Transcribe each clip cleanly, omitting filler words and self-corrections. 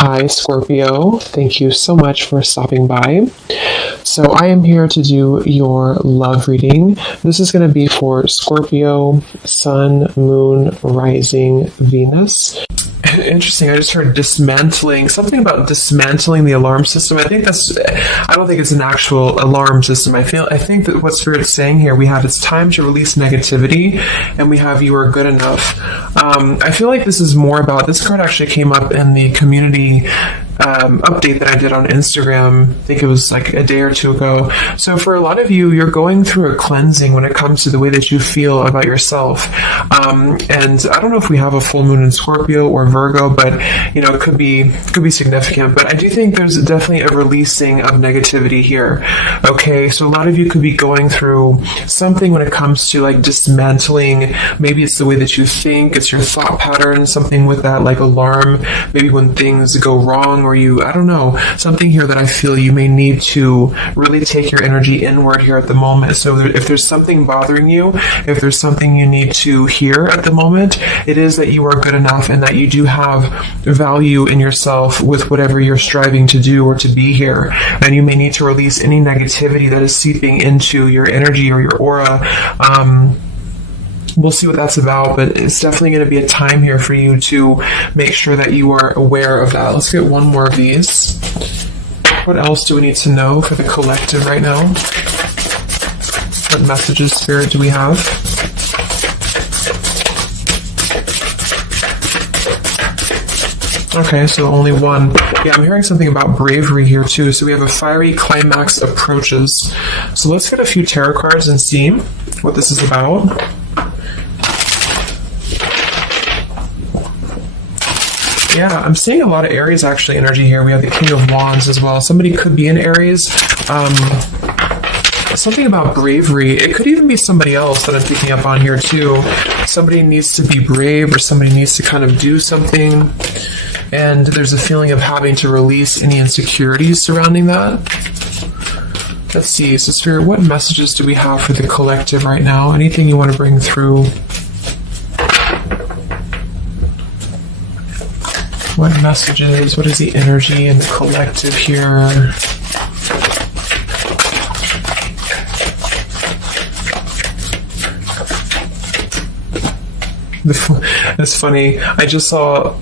Hi, Scorpio. Thank you so much for stopping by. So I am here to do your love reading. This is going to be for Scorpio, Sun, Moon, Rising, Venus. Interesting. I just heard dismantling, something about dismantling the alarm system. I don't think it's an actual alarm system. I think that what Spirit's saying here, we have it's time to release negativity, and we have you are good enough. I feel like this is more about, this card actually came up in the community update that I did on Instagram. I think it was like a day or two ago. So for a lot of you, you're going through a cleansing when it comes to the way that you feel about yourself. And I don't know if we have a full moon in Scorpio or Virgo, but it could be significant. But I do think there's definitely a releasing of negativity here. Okay, so a lot of you could be going through something when it comes to like dismantling. Maybe it's the way that you think, it's your thought pattern, something with that like alarm. Maybe when things go wrong, or I don't know, something here that I feel you may need to really take your energy inward here at the moment. So if there's something bothering you, if there's something you need to hear at the moment, it is that you are good enough and that you do have value in yourself with whatever you're striving to do or to be here. And you may need to release any negativity that is seeping into your energy or your aura. We'll see what that's about, but it's definitely going to be a time here for you to make sure that you are aware of that. Let's get one more of these. What else do we need to know for the collective right now? What messages, Spirit, do we have? Okay, so only one. Yeah, I'm hearing something about bravery here too. So we have a fiery climax approaches. So let's get a few tarot cards and see what this is about. Yeah, I'm seeing a lot of Aries actually energy here. We have the King of Wands as well. Somebody could be in Aries. Something about bravery. It could even be somebody else that I'm picking up on here too. Somebody needs to be brave, or somebody needs to kind of do something. And there's a feeling of having to release any insecurities surrounding that. Let's see. So Spirit, what messages do we have for the collective right now? Anything you want to bring through? What messages? What is the energy in the collective here? It's funny. I just saw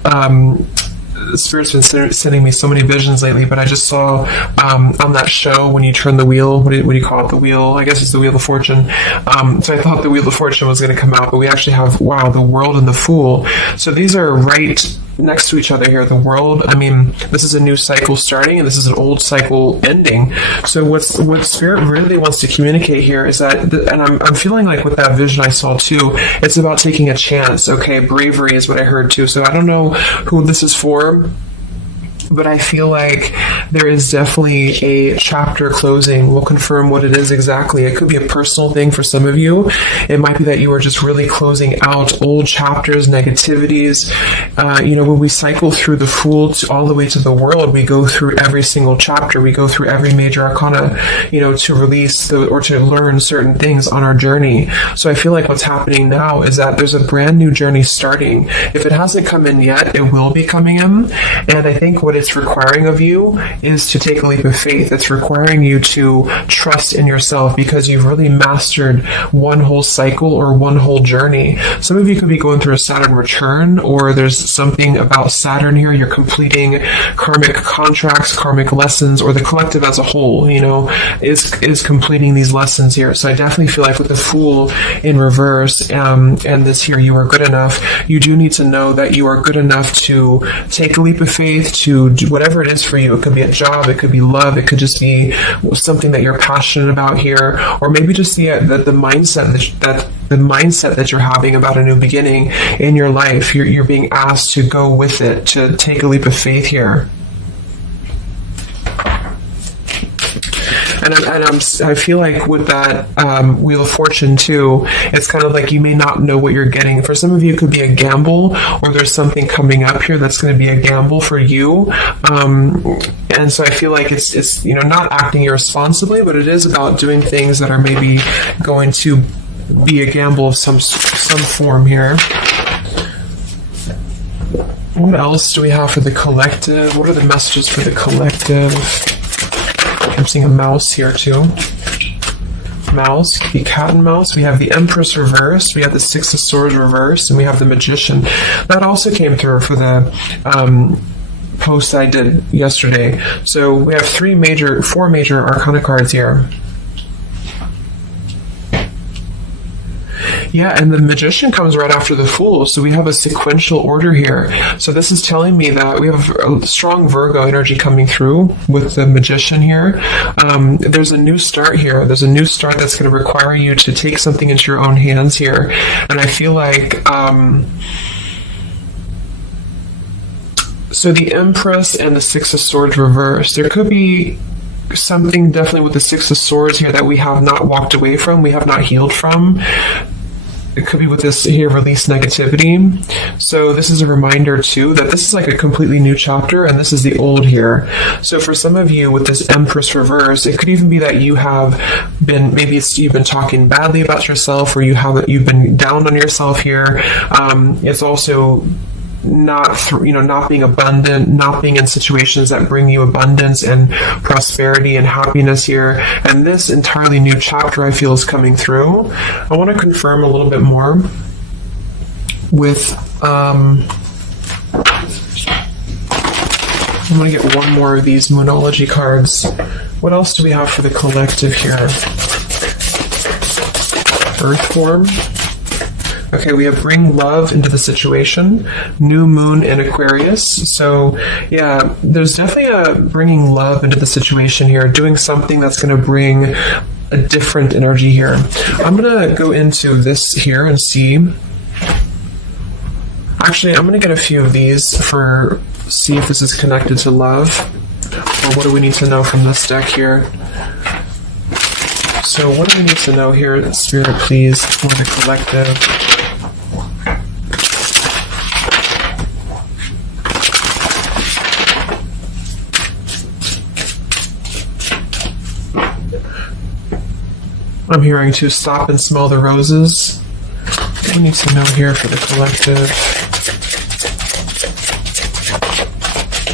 Spirit's been sending me so many visions lately, but I just saw on that show when you turn the wheel, what do you call it? The wheel, I guess it's the Wheel of Fortune. So I thought the Wheel of Fortune was going to come out, but we actually have, wow, the World and the Fool. So these are right next to each other here. The World, I mean, this is a new cycle starting, and this is an old cycle ending. So what Spirit really wants to communicate here is that, and I'm feeling like with that vision I saw too, it's about taking a chance. Okay, bravery is what I heard too. So I don't know who this is for, but I feel like there is definitely a chapter closing. We'll confirm what it is exactly. It could be a personal thing for some of you. It might be that you are just really closing out old chapters, negativities. When we cycle through the Fool all the way to the World, we go through every single chapter. We go through every major arcana, to release or to learn certain things on our journey. So I feel like what's happening now is that there's a brand new journey starting. If it hasn't come in yet, it will be coming in. And I think what it's requiring of you is to take a leap of faith. It's requiring you to trust in yourself because you've really mastered one whole cycle or one whole journey. Some of you could be going through a Saturn return, or there's something about Saturn here. You're completing karmic contracts, karmic lessons, or the collective as a whole, is completing these lessons here. So I definitely feel like with the Fool in reverse and this here, you are good enough. You do need to know that you are good enough to take a leap of faith, to do whatever it is for you. It could be a job, it could be love, it could just be something that you're passionate about here, or maybe just the mindset that you're having about a new beginning in your life. You're being asked to go with it, to take a leap of faith here. And I feel like with that Wheel of Fortune too, it's kind of like you may not know what you're getting. For some of you, it could be a gamble, or there's something coming up here that's going to be a gamble for you. And so I feel like it's not acting irresponsibly, but it is about doing things that are maybe going to be a gamble of some form here. What else do we have for the collective? What are the messages for the collective? I'm seeing a mouse here too. Mouse, the cat and mouse. We have the Empress reversed. We have the Six of Swords reversed, and we have the Magician. That also came through for the post I did yesterday. So we have four major Arcana cards here. Yeah, and the Magician comes right after the Fool, so we have a sequential order here. So this is telling me that we have a strong Virgo energy coming through with the Magician here. There's a new start here. There's a new start that's going to require you to take something into your own hands here. And I feel like... so the Empress and the Six of Swords reversed. There could be something definitely with the Six of Swords here that we have not walked away from, we have not healed from. It could be with this here, release negativity. So this is a reminder too that this is like a completely new chapter, and this is the old here. So for some of you with this Empress reverse, it could even be that you have been, maybe you've been talking badly about yourself, or you've been down on yourself here. It's also not being abundant, not being in situations that bring you abundance and prosperity and happiness here. And this entirely new chapter I feel is coming through. I want to confirm a little bit more with I'm going to get one more of these Moonology cards. What else do we have for the collective here? Earth form. Okay, we have bring love into the situation, new moon in Aquarius. So, yeah, there's definitely a bringing love into the situation here, doing something that's going to bring a different energy here. I'm going to go into this here and see. Actually, I'm going to get a few of these see if this is connected to love, or what do we need to know from this deck here. So what do we need to know here, Spirit, please, for the collective? I'm hearing to stop and smell the roses. What do we need to know here for the collective?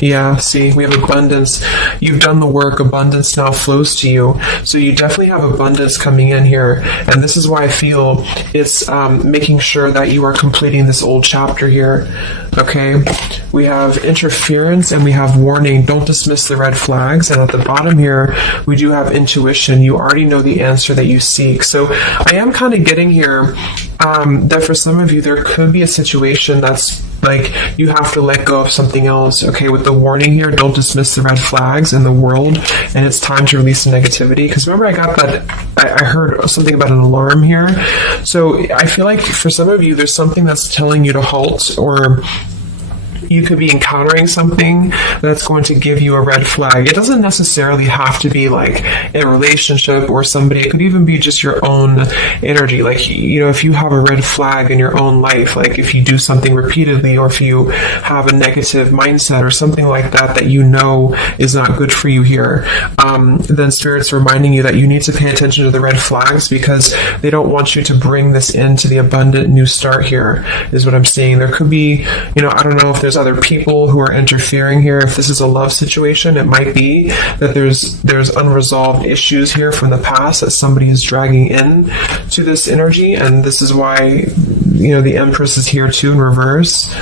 Yeah, see, we have abundance. You've done the work. Abundance now flows to you. So you definitely have abundance coming in here. And this is why I feel it's making sure that you are completing this old chapter here. Okay? We have interference and we have warning. Don't dismiss the red flags. And at the bottom here, we do have intuition. You already know the answer that you seek. So I am kind of getting here that for some of you, there could be a situation that's like you have to let go of something else. Okay, with the warning here, don't dismiss the red flags in the world, and it's time to release the negativity. Because remember, I got that, I heard something about an alarm here. So I feel like for some of you, there's something that's telling you to halt, or you could be encountering something that's going to give you a red flag. It doesn't necessarily have to be like a relationship or somebody. It could even be just your own energy. Like, you know, if you have a red flag in your own life, like if you do something repeatedly, or if you have a negative mindset or something like that that you know is not good for you here, then Spirit's reminding you that you need to pay attention to the red flags, because they don't want you to bring this into the abundant new start here, is what I'm seeing. There could be, you know, I don't know if there's other people who are interfering here. If this is a love situation, it might be that there's unresolved issues here from the past that somebody is dragging in to this energy, and this is why, you know, the Empress is here too in reverse.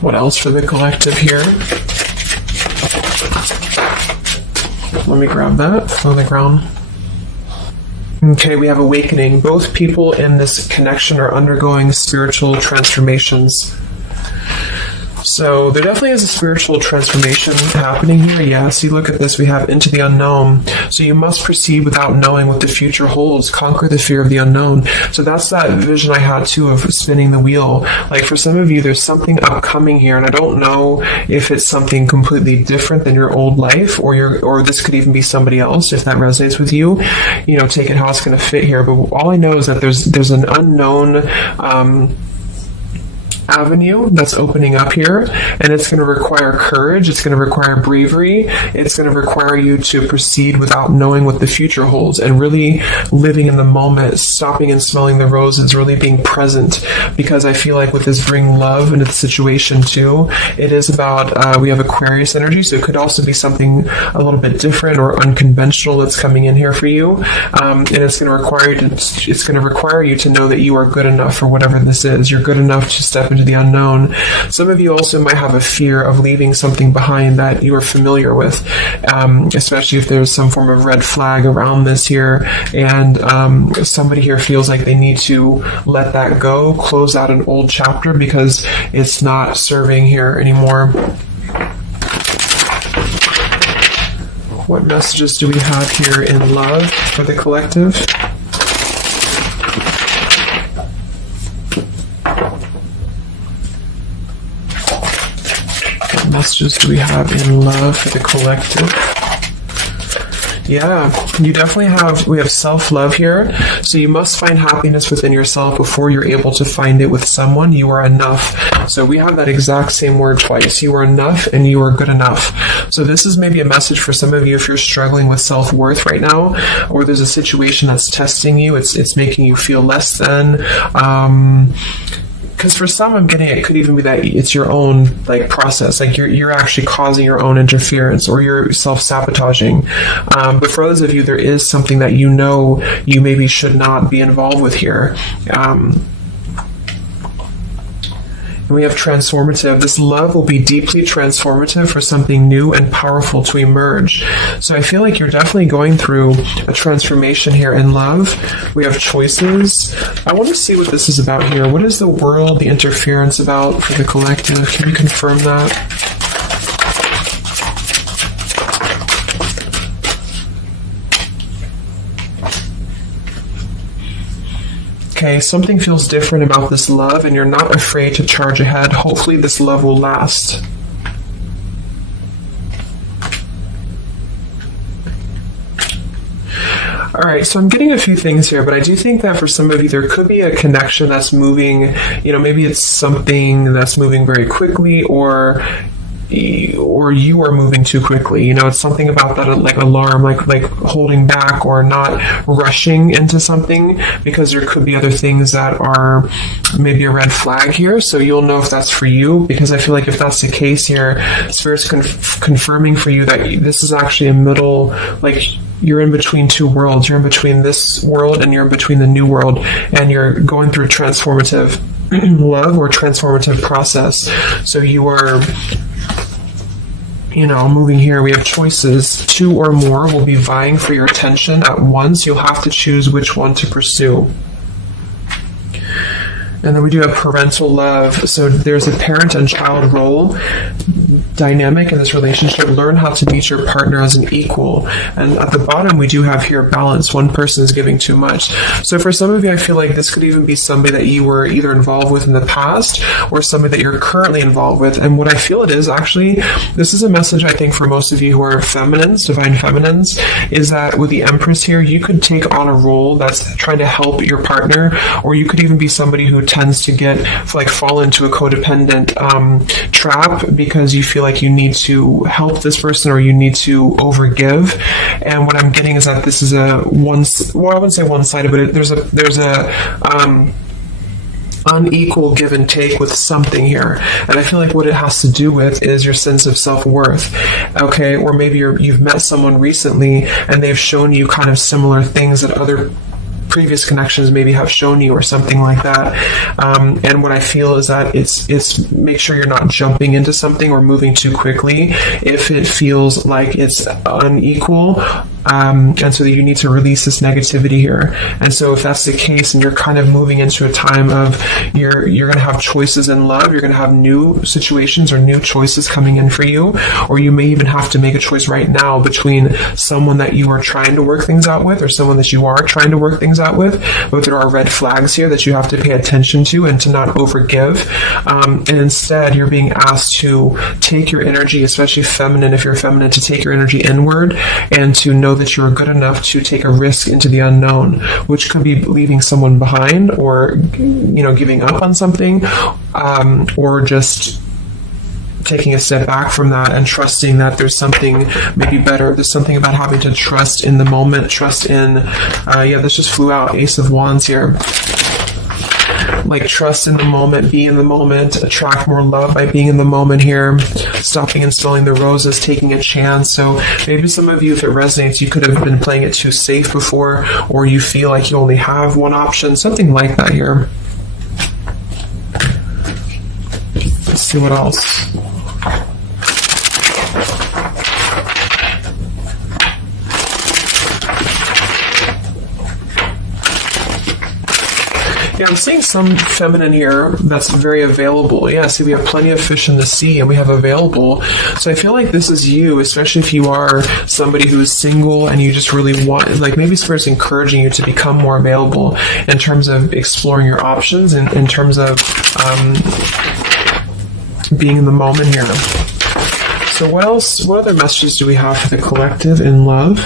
What else for the collective here? Let me grab that on the ground. Okay, we have awakening. Both people in this connection are undergoing spiritual transformations. So there definitely is a spiritual transformation happening here. Yeah, see, look at this. We have into the unknown. So you must proceed without knowing what the future holds. Conquer the fear of the unknown. So that's that vision I had too of spinning the wheel. Like for some of you, there's something upcoming here, and I don't know if it's something completely different than your old life, or this could even be somebody else. If that resonates with you, you know, take it how it's going to fit here. But all I know is that there's an unknown avenue that's opening up here, and it's going to require courage, it's going to require bravery, it's going to require you to proceed without knowing what the future holds, and really living in the moment, stopping and smelling the roses, really being present, because I feel like with this bring love into the situation too, it is about, we have Aquarius energy, so it could also be something a little bit different or unconventional that's coming in here for you, and it's going to require you to know that you are good enough for whatever this is. You're good enough to step into the unknown. Some of you also might have a fear of leaving something behind that you are familiar with, especially if there's some form of red flag around this here, and somebody here feels like they need to let that go, close out an old chapter because it's not serving here anymore. What messages do we have here in love for the collective? What messages do we have in love for the collective? Yeah, you definitely we have self-love here. So you must find happiness within yourself before you're able to find it with someone. You are enough. So we have that exact same word twice. You are enough and you are good enough. So this is maybe a message for some of you if you're struggling with self-worth right now, or there's a situation that's testing you. It's making you feel less than. Because for some, I'm getting it could even be that it's your own process, you're actually causing your own interference, or you're self-sabotaging. But for others of you, there is something that you know you maybe should not be involved with here. We have transformative. This love will be deeply transformative for something new and powerful to emerge. So I feel like you're definitely going through a transformation here in love. We have choices. I want to see what this is about here. What is the world, the interference about for the collective? Can you confirm that? Okay, something feels different about this love, and you're not afraid to charge ahead. Hopefully this love will last. All right, so I'm getting a few things here, but I do think that for some of you, there could be a connection that's moving, maybe it's something that's moving very quickly, or you are moving too quickly. It's something about that alarm, like holding back or not rushing into something, because there could be other things that are maybe a red flag here. So you'll know if that's for you, because I feel like if that's the case here, Spirit's confirming for you that this is actually a middle, you're in between two worlds. You're in between this world and you're in between the new world, and you're going through transformative love or transformative process. So you are moving here. We have choices. Two or more will be vying for your attention at once. You'll have to choose which one to pursue. And then we do have parental love. So there's a parent and child role dynamic in this relationship. Learn how to meet your partner as an equal. And at the bottom, we do have here balance. One person is giving too much. So for some of you, I feel like this could even be somebody that you were either involved with in the past or somebody that you're currently involved with. And what I feel it is actually, this is a message I think for most of you who are feminines, divine feminines, is that with the Empress here, you could take on a role that's trying to help your partner, or you could even be somebody who tends to fall into a codependent trap because you feel like you need to help this person or you need to overgive. And what I'm getting is that this is I wouldn't say one-sided, but there's a unequal give and take with something here. And I feel like what it has to do with is your sense of self-worth. Okay, or maybe you've met someone recently and they've shown you kind of similar things that other previous connections maybe have shown you, or something like that. And what I feel is that it's make sure you're not jumping into something or moving too quickly if it feels like it's unequal. And so that you need to release this negativity here. And so if that's the case and you're kind of moving into a time of you're going to have choices in love, you're going to have new situations or new choices coming in for you, or you may even have to make a choice right now between someone that you are trying to work things out with or someone that you are trying to work things out with. But there are red flags here that you have to pay attention to and to not overgive. And instead, you're being asked to take your energy, especially feminine, if you're feminine, to take your energy inward and to know that you're good enough to take a risk into the unknown, which could be leaving someone behind, or giving up on something, or just taking a step back from that and trusting that there's something maybe better. There's something about having to trust in the moment, trust in, this just flew out, Ace of Wands here. Like, trust in the moment, be in the moment, attract more love by being in the moment here, stopping installing the roses, taking a chance. So maybe some of you, if it resonates, you could have been playing it too safe before, or you feel like you only have one option, something like that here. Let's see what else. Yeah, I'm seeing some feminine here that's very available. Yeah, see, we have plenty of fish in the sea, and we have available. So I feel like this is you, especially if you are somebody who is single and you just really want, like, maybe Spirit's encouraging you to become more available in terms of exploring your options and in terms of being in the moment here. So what else? What other messages do we have for the collective in love?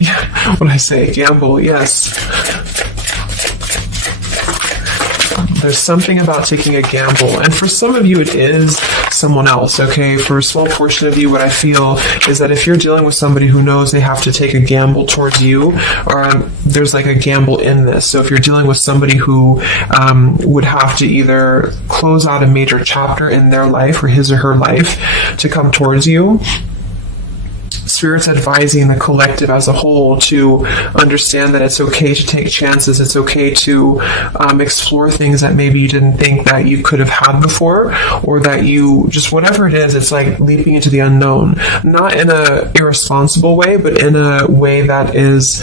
Yeah, what did I say? Gamble, yes. There's something about taking a gamble. And for some of you, it is someone else, okay? For a small portion of you, what I feel is that if you're dealing with somebody who knows they have to take a gamble towards you, or there's like a gamble in this. So if you're dealing with somebody who would have to either close out a major chapter in their life or his or her life to come towards you, Spirit's advising the collective as a whole to understand that it's okay to take chances. It's okay to explore things that maybe you didn't think that you could have had before, or that you just, whatever it is, it's like leaping into the unknown. Not in a irresponsible way, but in a way that is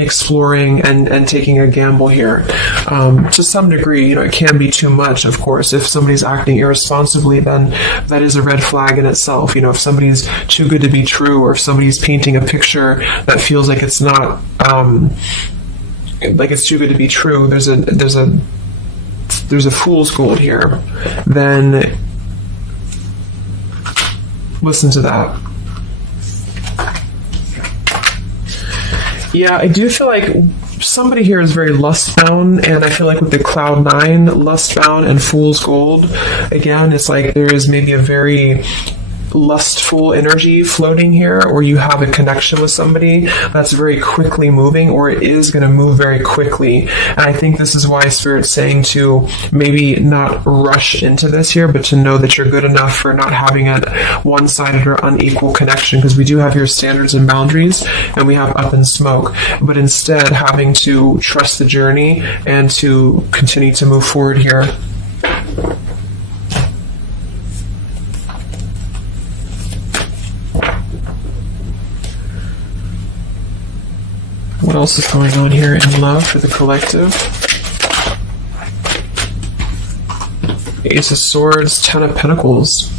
exploring and taking a gamble here. To some degree, it can be too much, of course. If somebody's acting irresponsibly, then that is a red flag in itself. If somebody's too good to be true, or if somebody's painting a picture that feels like it's not, like it's too good to be true, there's a fool's gold here, then listen to that. Yeah, I do feel like somebody here is very lust-bound, and I feel like with the Cloud 9, lust-bound and Fool's Gold, again, it's like there is maybe a very lustful energy floating here, or you have a connection with somebody that's very quickly moving, or it is going to move very quickly. And I think this is why Spirit's saying to maybe not rush into this here, but to know that you're good enough for not having a one-sided or unequal connection, because we do have your standards and boundaries, and we have up and smoke, but instead having to trust the journey and to continue to move forward here. What else is going on here in love for the collective? Ace of Swords, Ten of Pentacles.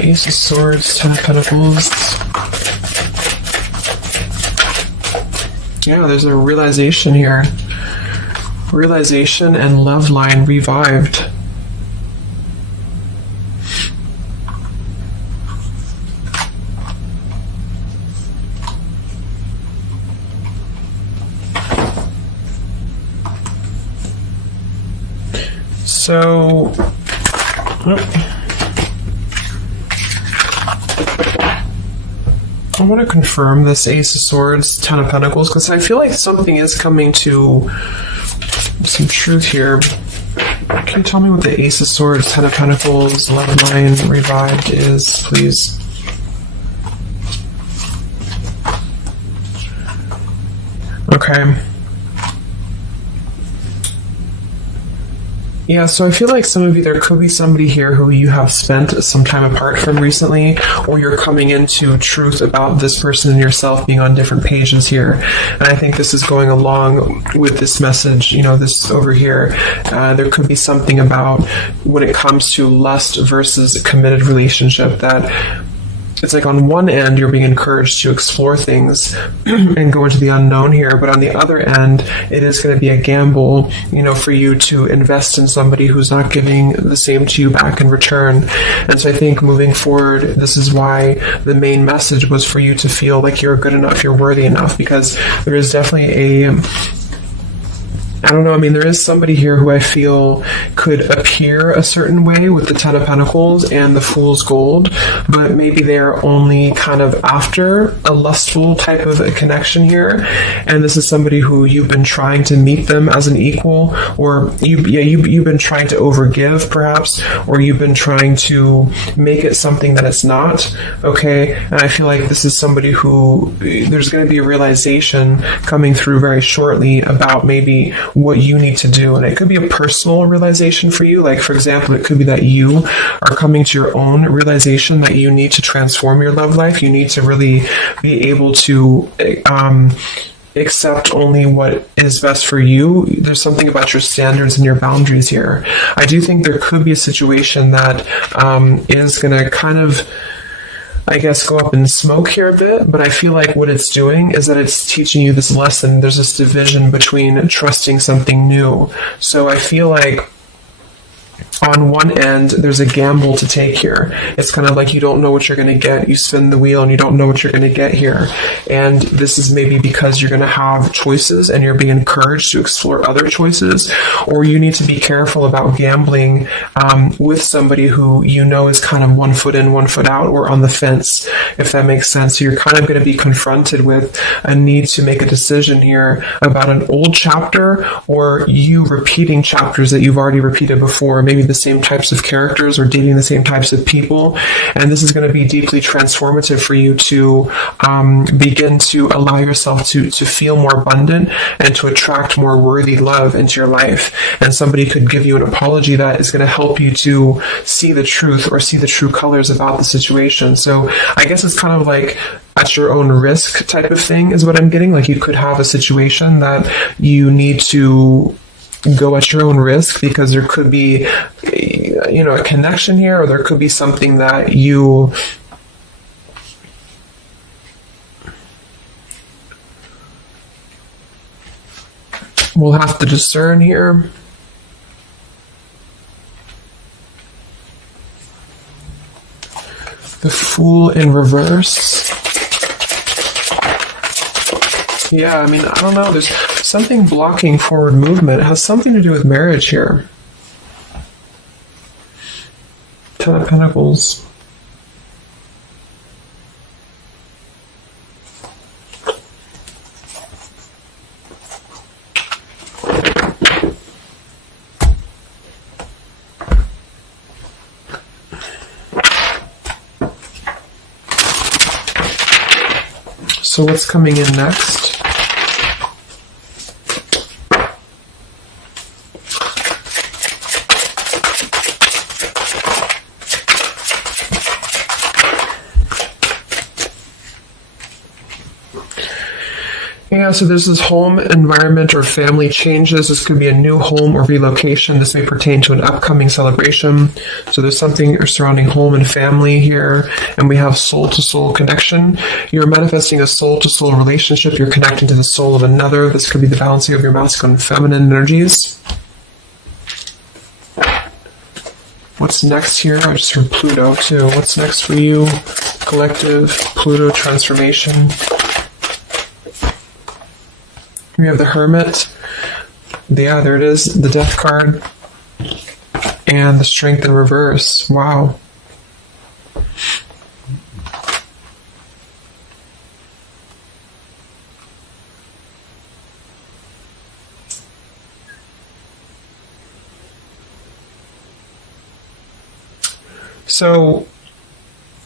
Ace of Swords, Ten of Pentacles. Yeah, there's a realization here. Realization and love line revived. So, I want to confirm this Ace of Swords, Ten of Pentacles, because I feel like something is coming to some truth here. Can you tell me what the Ace of Swords, Ten of Pentacles, love line revived is, please? Okay. Yeah, so I feel like some of you, there could be somebody here who you have spent some time apart from recently, or you're coming into truth about this person and yourself being on different pages here. And I think this is going along with this message, this over here. There could be something about when it comes to lust versus a committed relationship that it's like on one end you're being encouraged to explore things and go into the unknown here, but on the other end it is going to be a gamble, for you to invest in somebody who's not giving the same to you back in return. And so I think moving forward, this is why the main message was for you to feel like you're good enough, you're worthy enough, because there is definitely there is somebody here who I feel could appear a certain way with the Ten of Pentacles and the Fool's Gold, but maybe they're only kind of after a lustful type of a connection here. And this is somebody who you've been trying to meet them as an equal, or you've been trying to overgive perhaps, or you've been trying to make it something that it's not, okay? And I feel like this is somebody who there's going to be a realization coming through very shortly about maybe what you need to do. And it could be a personal realization for you. Like, for example, it could be that you are coming to your own realization that you need to transform your love life. You need to really be able to accept only what is best for you. There's something about your standards and your boundaries here. I do think there could be a situation that is going to kind of, I guess, go up in smoke here a bit, but I feel like what it's doing is that it's teaching you this lesson. There's this division between trusting something new. So I feel like on one end, there's a gamble to take here. It's kind of like you don't know what you're going to get. You spin the wheel and you don't know what you're going to get here. And this is maybe because you're going to have choices and you're being encouraged to explore other choices, or you need to be careful about gambling with somebody who is kind of 1 foot in, 1 foot out, or on the fence, if that makes sense. So you're kind of going to be confronted with a need to make a decision here about an old chapter, or you repeating chapters that you've already repeated before, maybe the same types of characters or dating the same types of people. And this is going to be deeply transformative for you to begin to allow yourself to feel more abundant and to attract more worthy love into your life. And somebody could give you an apology that is going to help you to see the truth or see the true colors about the situation. So I guess it's kind of like at your own risk type of thing is what I'm getting. Like, you could have a situation that you need to go at your own risk because there could be a connection here, or there could be something that you will have to discern here. The Fool in reverse. Yeah, I don't know. There's something blocking forward movement. It has something to do with marriage here. Ten of Pentacles. So what's coming in next? Yeah, so there's this home environment or family changes. This could be a new home or relocation. This may pertain to an upcoming celebration. So there's something surrounding home and family here. And we have soul-to-soul connection. You're manifesting a soul-to-soul relationship. You're connecting to the soul of another. This could be the balancing of your masculine and feminine energies. What's next here? I just heard Pluto too. What's next for you? Collective, Pluto transformation. We have the Hermit. Yeah, there it is. The Death card. And the Strength in reverse. Wow. So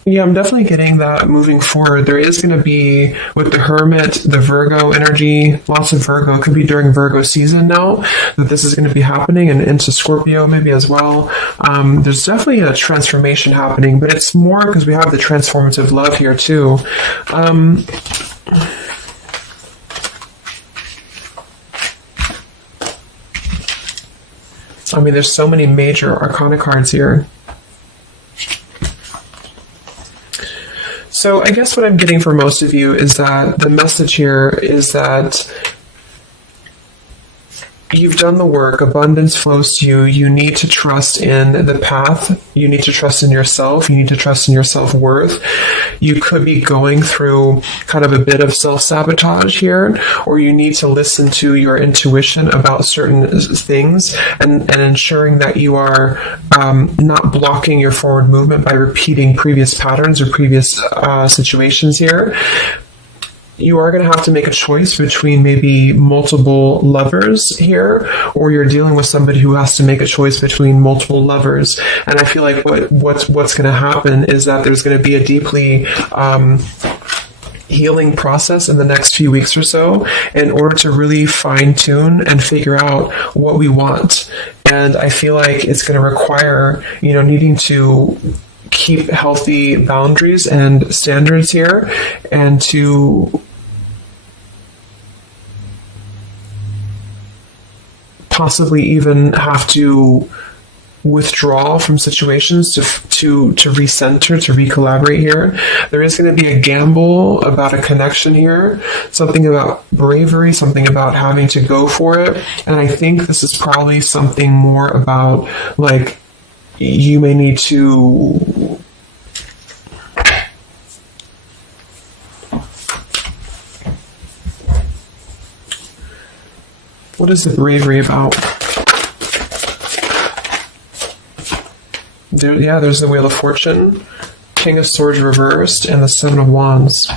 Yeah, I'm definitely getting that moving forward. There is going to be, with the Hermit, the Virgo energy, lots of Virgo. It could be during Virgo season now that this is going to be happening, and into Scorpio maybe as well. There's definitely a transformation happening, but it's more because we have the transformative love here too. I mean, there's so many major arcana cards here. So I guess what I'm getting for most of you is that the message here is that you've done the work, abundance flows to you, you need to trust in the path, you need to trust in yourself, you need to trust in your self-worth. You could be going through kind of a bit of self-sabotage here, or you need to listen to your intuition about certain things and ensuring that you are not blocking your forward movement by repeating previous patterns or previous situations here. You are going to have to make a choice between maybe multiple lovers here, or you're dealing with somebody who has to make a choice between multiple lovers. And I feel like what's going to happen is that there's going to be a deeply healing process in the next few weeks or so in order to really fine tune and figure out what we want. And I feel like it's going to require, needing to keep healthy boundaries and standards here, and to possibly even have to withdraw from situations to recenter, to recollaborate here. There is going to be a gamble about a connection here, something about bravery, something about having to go for it. And I think this is probably something more about, like, you may need to what is the bravery about? There's the Wheel of Fortune, King of Swords reversed, and the Seven of Wands.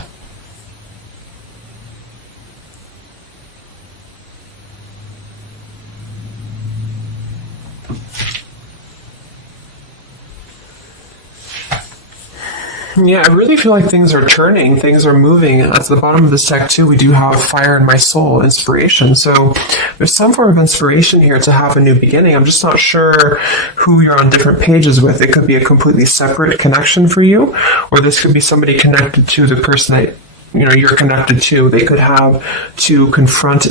Yeah, I really feel like things are turning, things are moving. At the bottom of this deck, too, we do have Fire in My Soul, inspiration. So there's some form of inspiration here to have a new beginning. I'm just not sure who you're on different pages with. It could be a completely separate connection for you, or this could be somebody connected to the person that you're connected to. They could have to confront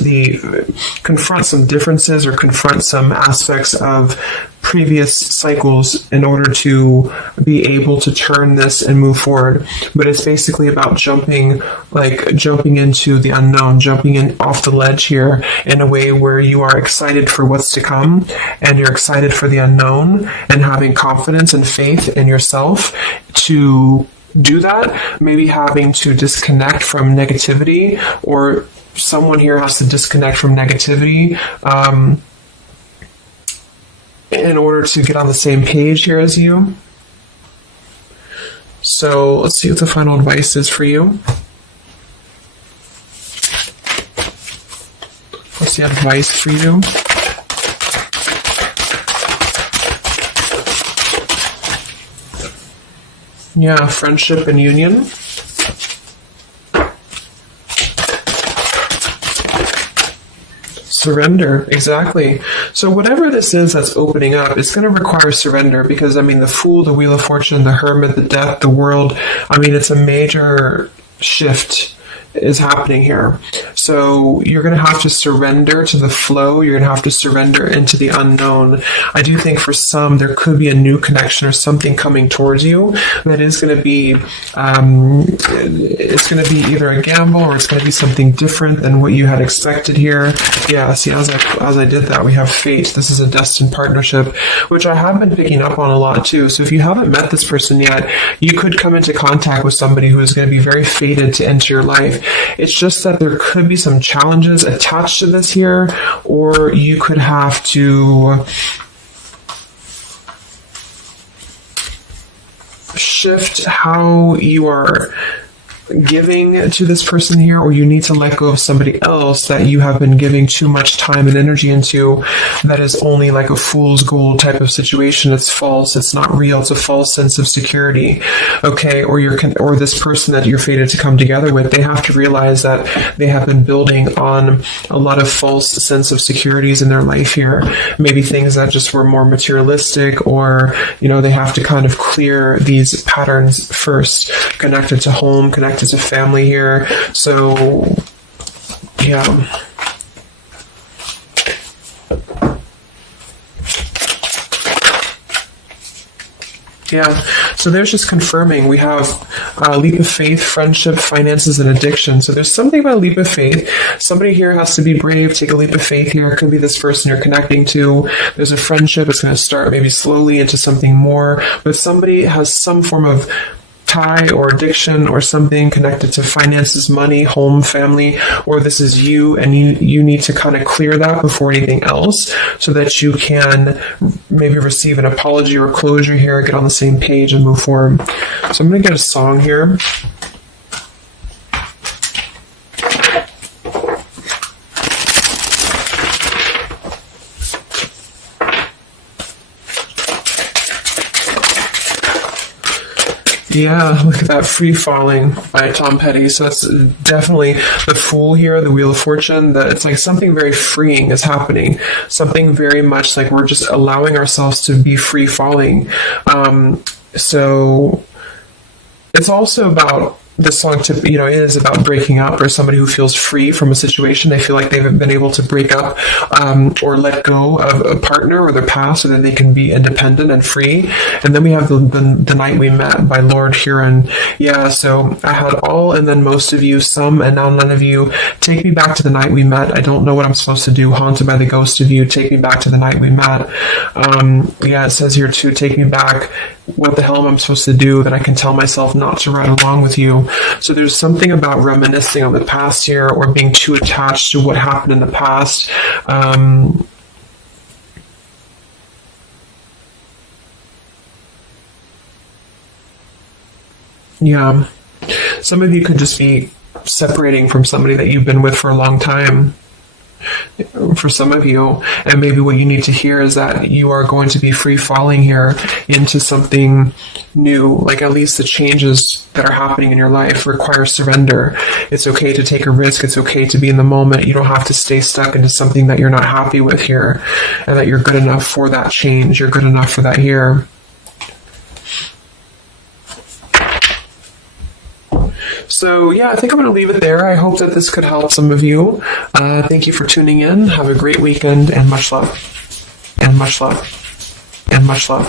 some differences or confront some aspects of previous cycles in order to be able to turn this and move forward. But it's basically about jumping into the unknown, jumping in off the ledge here in a way where you are excited for what's to come, and you're excited for the unknown, and having confidence and faith in yourself to do that. Maybe having to disconnect from negativity, or someone here has to disconnect from negativity in order to get on the same page here as you. So let's see what the final advice is for you. What's the advice for you? Yeah, friendship and union. Surrender, exactly. So whatever this is that's opening up, it's going to require surrender, because, the Fool, the Wheel of Fortune, the Hermit, the Death, the World, it's a major shift is happening here. So you're going to have to surrender to the flow. You're going to have to surrender into the unknown. I do think for some there could be a new connection or something coming towards you that is going to be it's going to be either a gamble, or it's going to be something different than what you had expected here. Yeah, see, as I did that, we have fate. This is a destined partnership, which I have been picking up on a lot too. So if you haven't met this person yet, you could come into contact with somebody who is going to be very fated to enter your life. It's just that there could be some challenges attached to this here, or you could have to shift how you are giving to this person here, or you need to let go of somebody else that you have been giving too much time and energy into, that is only like a fool's gold type of situation. It's false. It's not real. It's a false sense of security. Okay. Or this person that you're fated to come together with, they have to realize that they have been building on a lot of false sense of securities in their life here. Maybe things that just were more materialistic, or, they have to kind of clear these patterns first, connected to home, connected to family here. So, yeah. Yeah, so there's just confirming. We have leap of faith, friendship, finances, and addiction. So there's something about a leap of faith. Somebody here has to be brave, take a leap of faith here. It could be this person you're connecting to. There's a friendship. It's going to start maybe slowly into something more. But somebody has some form of tie or addiction or something connected to finances, money, home, family, or this is you, and you need to kind of clear that before anything else, so that you can maybe receive an apology or closure here, get on the same page, and move forward. So I'm going to get a song here. Yeah, look at that, Free Falling by Tom Petty. So that's definitely the Fool here, the Wheel of Fortune. That it's like something very freeing is happening. Something very much like we're just allowing ourselves to be free falling. So it's also about this song it is about breaking up, or somebody who feels free from a situation. They feel like they've been able to break up or let go of a partner or their past, so that they can be independent and free. And then we have the Night We Met by Lord Huron. Yeah, so I had all and then most of you, some and now none of you. Take me back to the night we met. I don't know what I'm supposed to do. Haunted by the ghost of you. Take me back to the night we met. Yeah, it says here too, take me back. What the hell am I supposed to do that I can tell myself not to ride along with you? So there's something about reminiscing on the past here, or being too attached to what happened in the past. Yeah. Some of you could just be separating from somebody that you've been with for a long time. For some of you, and maybe what you need to hear is that you are going to be free falling here into something new. Like, at least the changes that are happening in your life require surrender. It's okay to take a risk. It's okay to be in the moment. You don't have to stay stuck into something that you're not happy with here, and that you're good enough for that change. You're good enough for that here. So, yeah, I think I'm going to leave it there. I hope that this could help some of you. Thank you for tuning in. Have a great weekend, and much love. And much love. And much love.